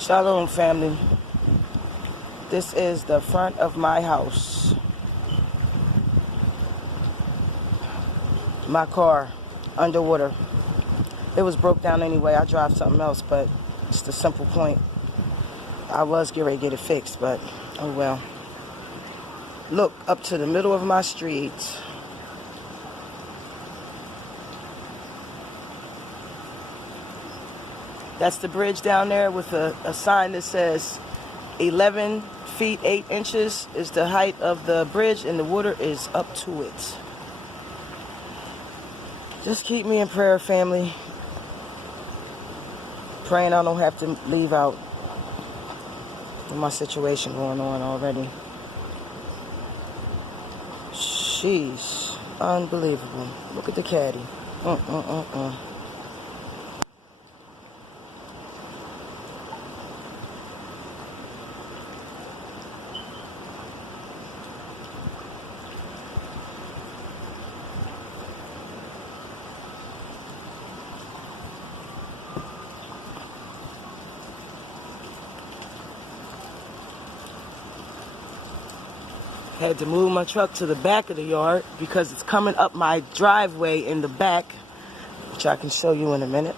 Shalom, family. This is the front of my house. My car, underwater. It was broke down anyway. I drive something else, but it's the simple point. I was getting ready to get it fixed, but oh well. Look up to the middle of my street. That's the bridge down there with a sign that says 11 feet 8 inches is the height of the bridge, and the water is up to it. Just keep me in prayer, family. Praying I don't have to leave out with my situation going on already. Sheesh. Unbelievable. Look at the caddy. Had to move my truck to the back of the yard because it's coming up my driveway in the back, which I can show you in a minute.